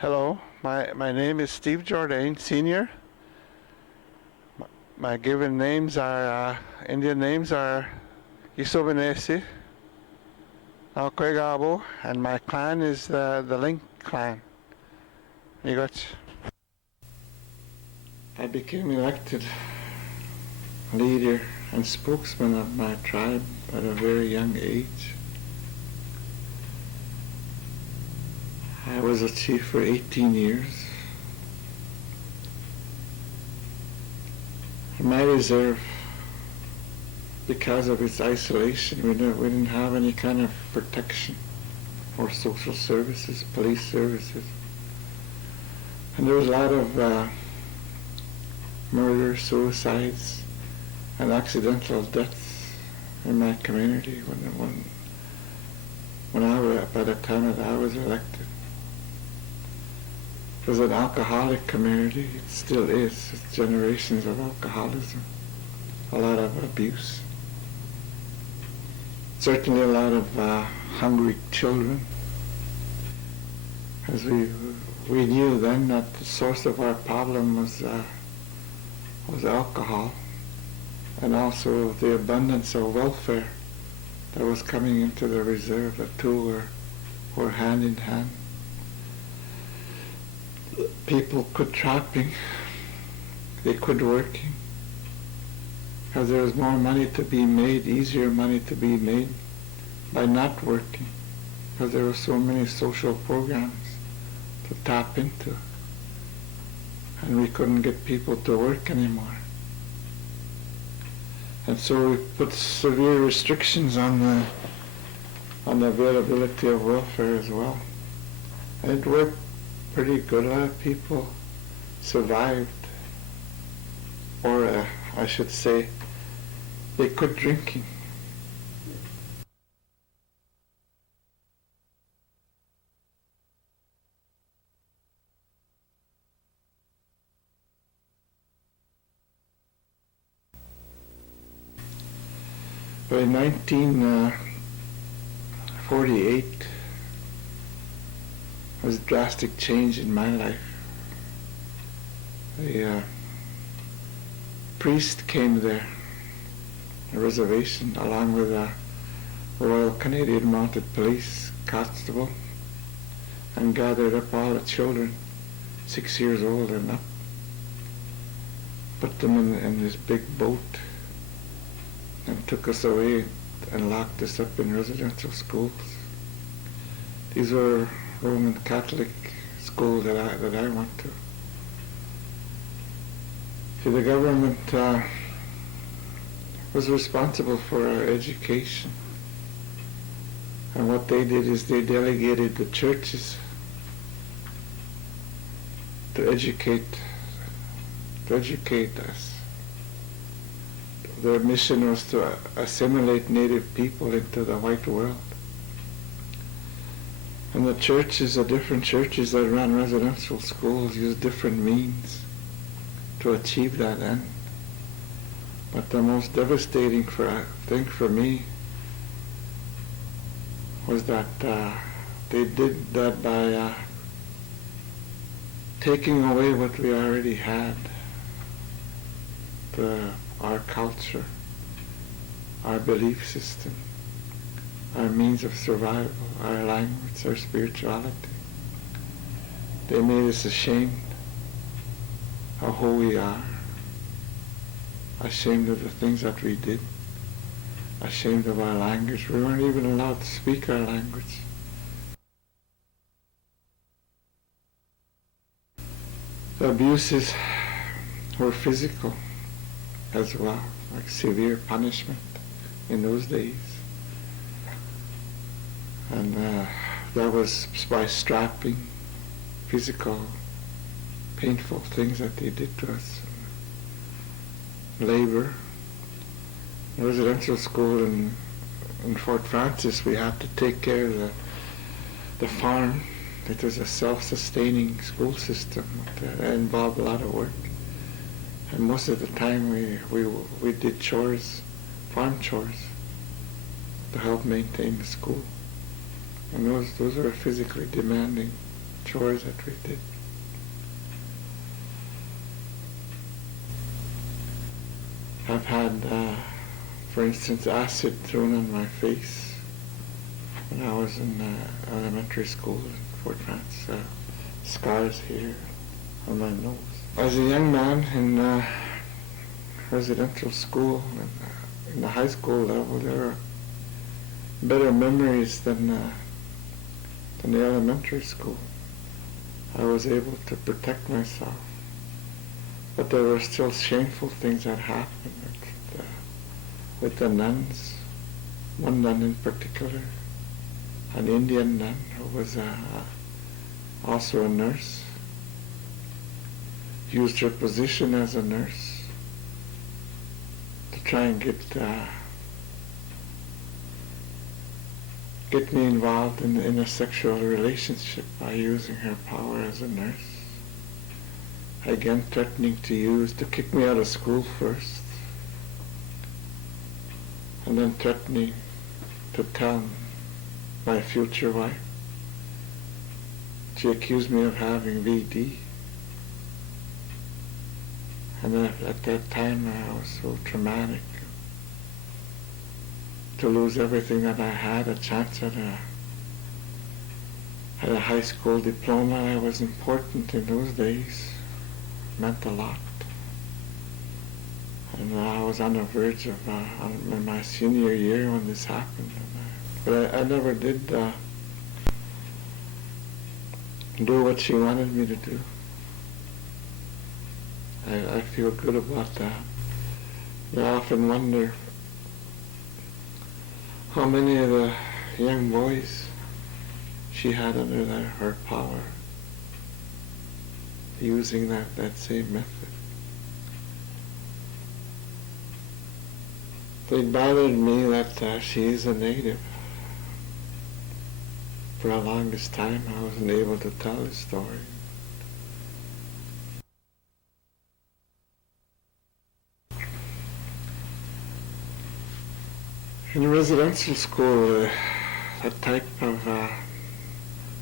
Hello, my name is Steve Jourdain, Senior. My given names are Indian names are Isobanesi, Alquegabo, and my clan is the Link clan. You got. I became elected leader and spokesman of my tribe at a very young age. I was a chief for 18 years. In my reserve, because of its isolation, we didn't have any kind of protection or social services, police services. And there was a lot of murders, suicides, and accidental deaths in my community by the time that I was elected. It was an alcoholic community. It still is. It's generations of alcoholism, a lot of abuse, certainly a lot of hungry children. As we knew then that the source of our problem was alcohol, and also the abundance of welfare that was coming into the reserve. The two were hand in hand. People quit trapping, they quit working, because there was more money to be made, easier money to be made by not working, because there were so many social programs to tap into, and we couldn't get people to work anymore. And so we put severe restrictions on the availability of welfare as well. And it worked pretty good. A lot of people survived, or I should say, they quit drinking. By 1948, was a drastic change in my life. A priest came there, a reservation, along with a Royal Canadian Mounted Police constable, and gathered up all the children, 6 years old and up, put them in this big boat, and took us away and locked us up in residential schools. These were Roman Catholic school that I went to. See, the government was responsible for our education, and what they did is they delegated the churches to educate us. Their mission was to assimilate native people into the white world. And the churches, the different churches that ran residential schools, used different means to achieve that end. But the most devastating thing for me was that they did that by taking away what we already had, our culture, our belief system, our means of survival, our language, our spirituality. They made us ashamed of who we are, ashamed of the things that we did, ashamed of our language. We weren't even allowed to speak our language. The abuses were physical as well, like severe punishment in those days. And that was by strapping, physical, painful things that they did to us. Labor. In residential school in Fort Frances, we had to take care of the farm. It was a self-sustaining school system that involved a lot of work. And most of the time we did chores, farm chores, to help maintain the school. And those were physically demanding chores that we did. I've had, for instance, acid thrown on my face when I was in elementary school in Fort France. Scars here on my nose. As a young man in residential school, in the high school level, there are better memories than the elementary school. I was able to protect myself. But there were still shameful things that happened with the nuns. One nun in particular, an Indian nun who was also a nurse, used her position as a nurse to try and get me involved in a sexual relationship by using her power as a nurse. Again, threatening to kick me out of school first, and then threatening to tell my future wife. She accused me of having VD. And at that time I was so traumatic. To lose everything that I had, a chance at a high school diploma. I was important in those days. Meant a lot. And I was on the verge of in my senior year when this happened. But I never did do what she wanted me to do. I feel good about that. I often wonder how many of the young boys she had under her power, using that same method. It bothered me that she is a native. For the longest time I wasn't able to tell the story. In residential school, that type of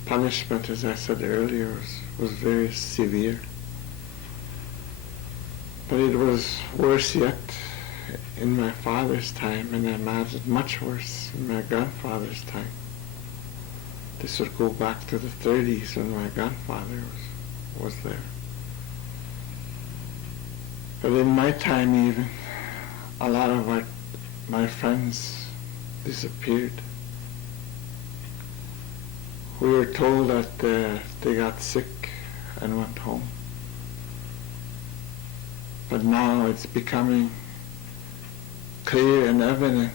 punishment, as I said earlier, was very severe. But it was worse yet in my father's time, and I imagine much worse in my grandfather's time. This would go back to the 30s when my grandfather was there. But in my time even, a lot of my friends disappeared. We were told that they got sick and went home. But now it's becoming clear and evident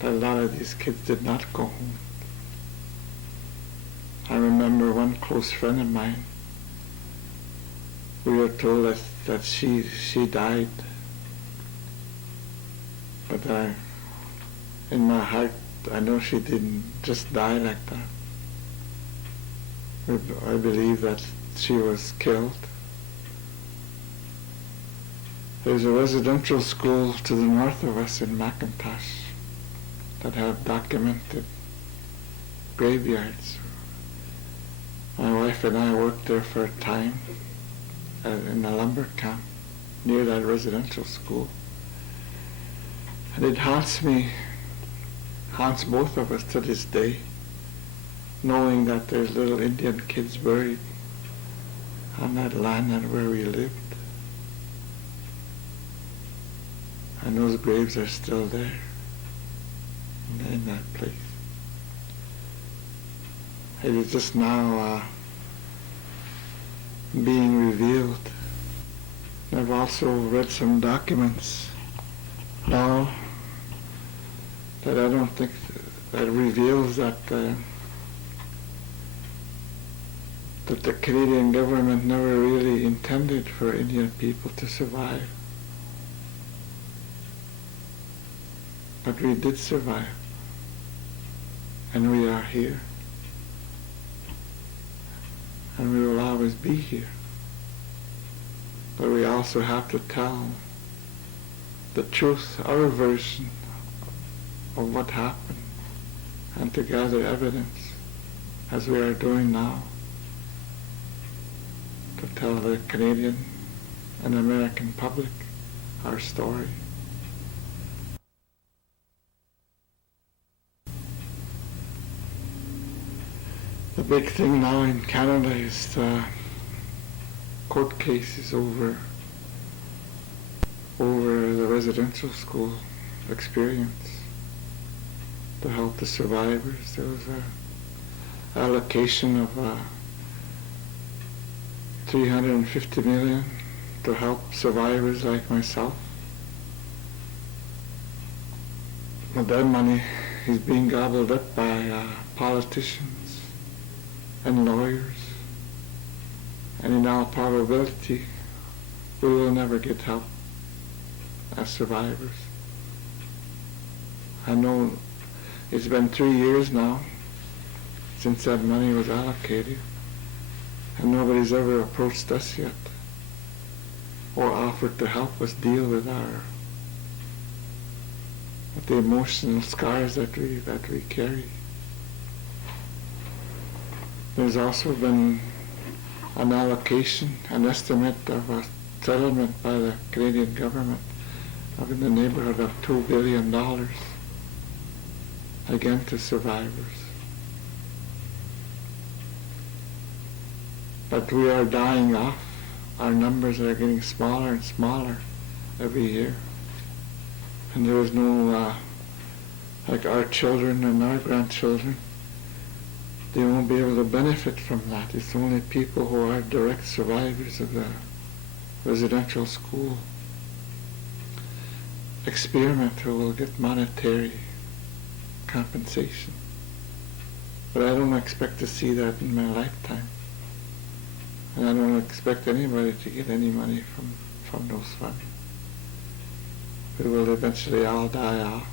that a lot of these kids did not go home. I remember one close friend of mine, we were told that she died. But in my heart, I know she didn't just die like that. I believe that she was killed. There's a residential school to the north of us in McIntosh that have documented graveyards. My wife and I worked there for a time in a lumber camp near that residential school. And it haunts both of us to this day, knowing that there's little Indian kids buried on that land and where we lived. And those graves are still there in that place. It is just now being revealed. I've also read some documents now that I don't think that reveals that the Canadian government never really intended for Indian people to survive. But we did survive, and we are here, and we will always be here. But we also have to tell the truth, our version of what happened, and to gather evidence, as we are doing now, to tell the Canadian and American public our story. The big thing now in Canada is the court cases over the residential school experience to help the survivors. There was an allocation of $350 million to help survivors like myself. But that money is being gobbled up by politicians and lawyers, and in all probability we will never get help as survivors. I know it's been 3 years now since that money was allocated, and nobody's ever approached us yet or offered to help us deal with the emotional scars that we carry. There's also been an allocation, an estimate of a settlement by the Canadian government of in the neighborhood of $2 billion again to survivors. But we are dying off. Our numbers are getting smaller and smaller every year. And there is no, like our children and our grandchildren, they won't be able to benefit from that. It's only people who are direct survivors of the residential school experiment who will get monetary compensation. But I don't expect to see that in my lifetime. And I don't expect anybody to get any money from those funds. We will eventually all die off.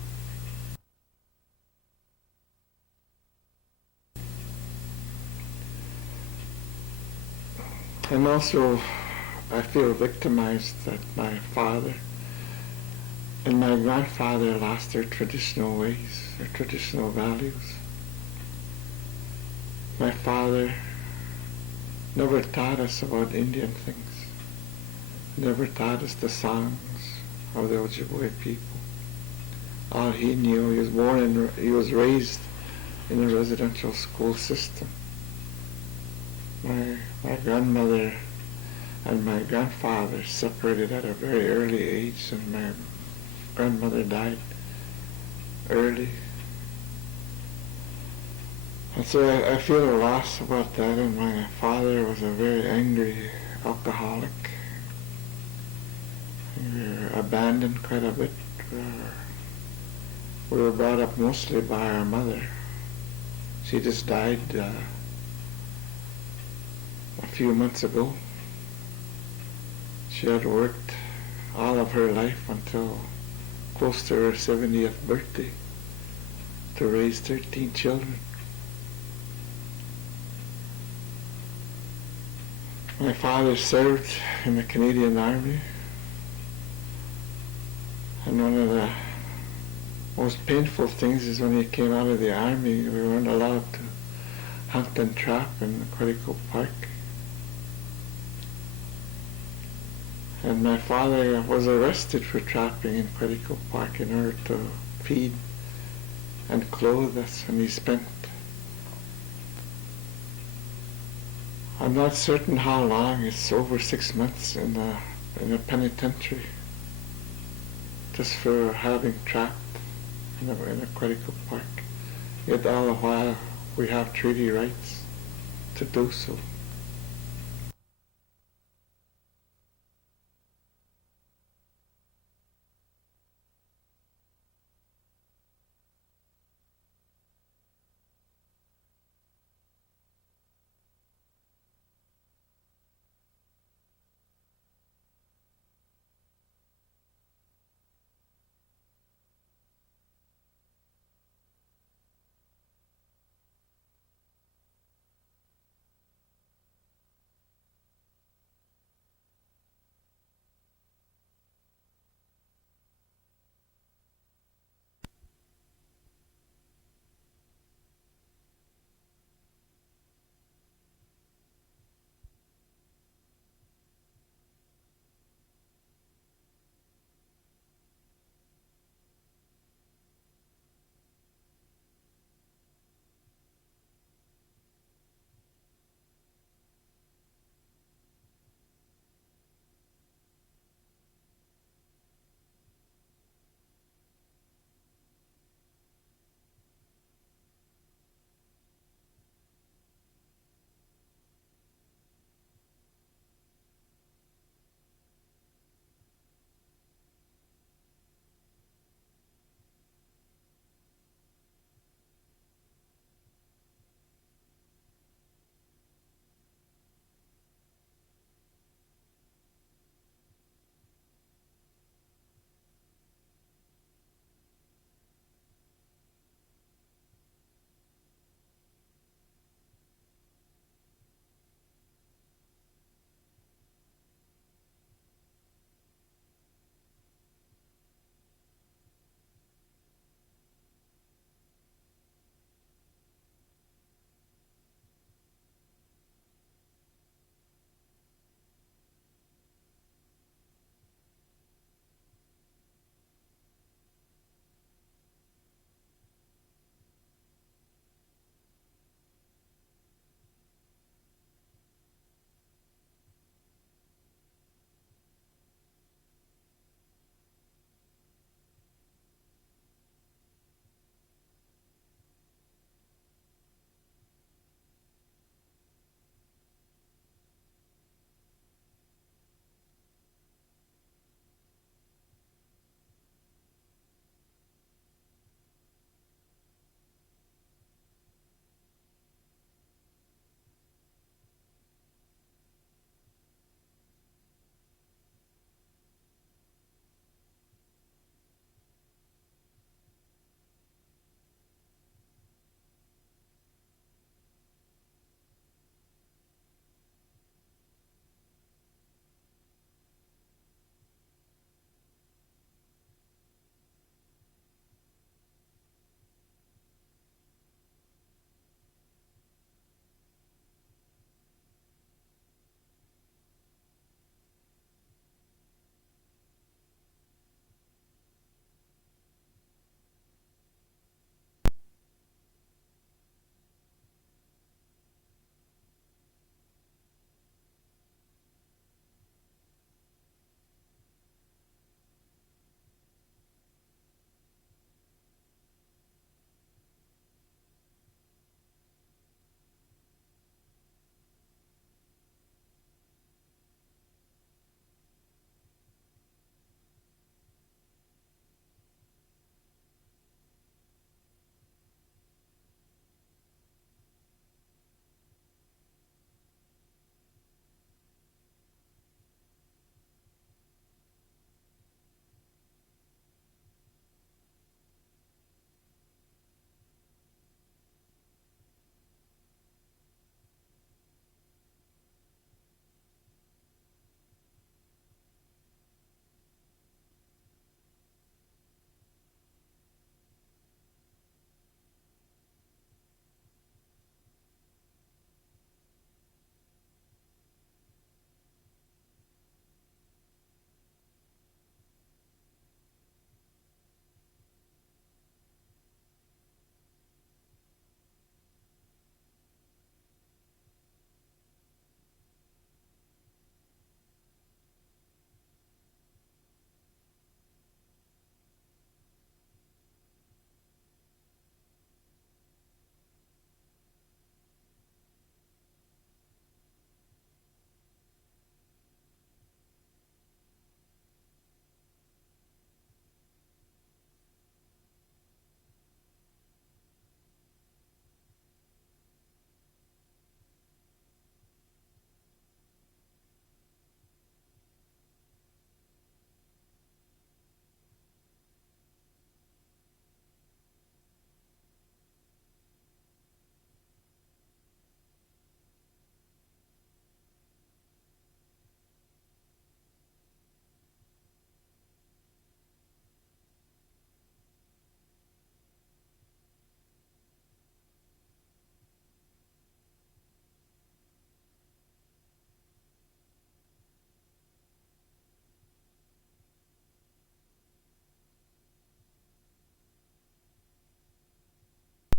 And also, I feel victimized that my father and my grandfather lost their traditional ways, their traditional values. My father never taught us about Indian things, never taught us the songs of the Ojibwa people. All he knew, he was raised in a residential school system. My grandmother and my grandfather separated at a very early age, and my grandmother died early. And so I feel a loss about that, and my father was a very angry alcoholic. We were abandoned quite a bit. We were brought up mostly by our mother. She just died a few months ago. She had worked all of her life until close to her 70th birthday to raise 13 children. My father served in the Canadian Army, and one of the most painful things is when he came out of the army, we weren't allowed to hunt and trap in Quetico Park. And my father was arrested for trapping in Quetico Park in order to feed and clothe us, and he spent, I'm not certain how long, it's over 6 months in a penitentiary, just for having trapped in a Quetico Park. Yet all the while we have treaty rights to do so.